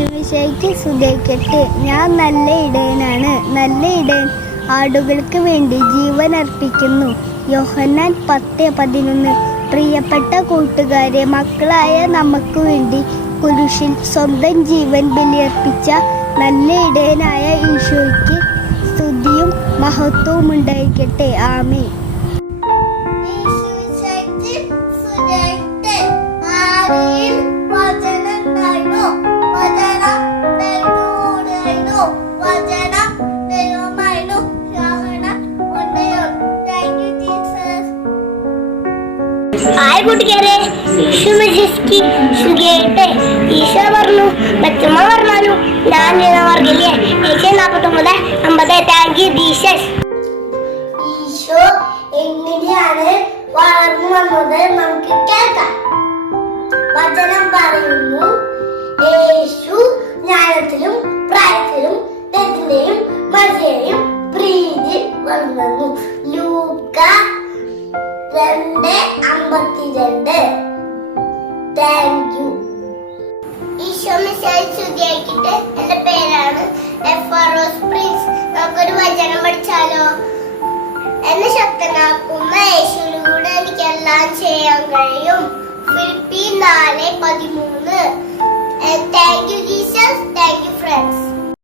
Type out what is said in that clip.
ഈശോയ്ക്ക് സ്തുതിക്കട്ടെ. ഞാൻ നല്ല ഇടയനാണ്. നല്ല ഇടയൻ ആടുകൾക്ക് വേണ്ടി ജീവൻ അർപ്പിക്കുന്നു. യോഹന്നാൻ 10:11. പ്രിയപ്പെട്ട കൂട്ടുകാരെ, മക്കളായ നമുക്ക് വേണ്ടി കുരിശിൽ സ്വന്തം ജീവൻ ബലിയർപ്പിച്ച നല്ല ഇടയനായ ഈശോയ്ക്ക് സ്തുതിയും മഹത്വവും ഉണ്ടായിരിക്കട്ടെ. ആമേൻ. കൂട്ടുകാരെ, ഈശോ പറഞ്ഞു, മറ്റമ്മ പറഞ്ഞാലും ഞാൻ വർഗില്ലേ 49:50. Thank you Jesus. ഈശോ എങ്ങനെയാണ് വളർന്നു വന്നത് നമുക്ക് കേൾക്കാം. വചനം പറയുന്നു, യേശു ജ്ഞാനത്തിലും പ്രായത്തിലും തെറ്റിന്റെയും മനുഷ്യരെയും പ്രീതി വളർന്നു. ലൂക്ക 2:52. Thank you. ഈശോ മിശിഹായ്ക്ക്. എന്റെ പേരാണ് എഫ്.ആർ.ഒ. സ്പ്രിങ്സ്. നമുക്കൊരു വചനം പഠിച്ചാലോ? എന്നെ ശക്തനാക്കുന്ന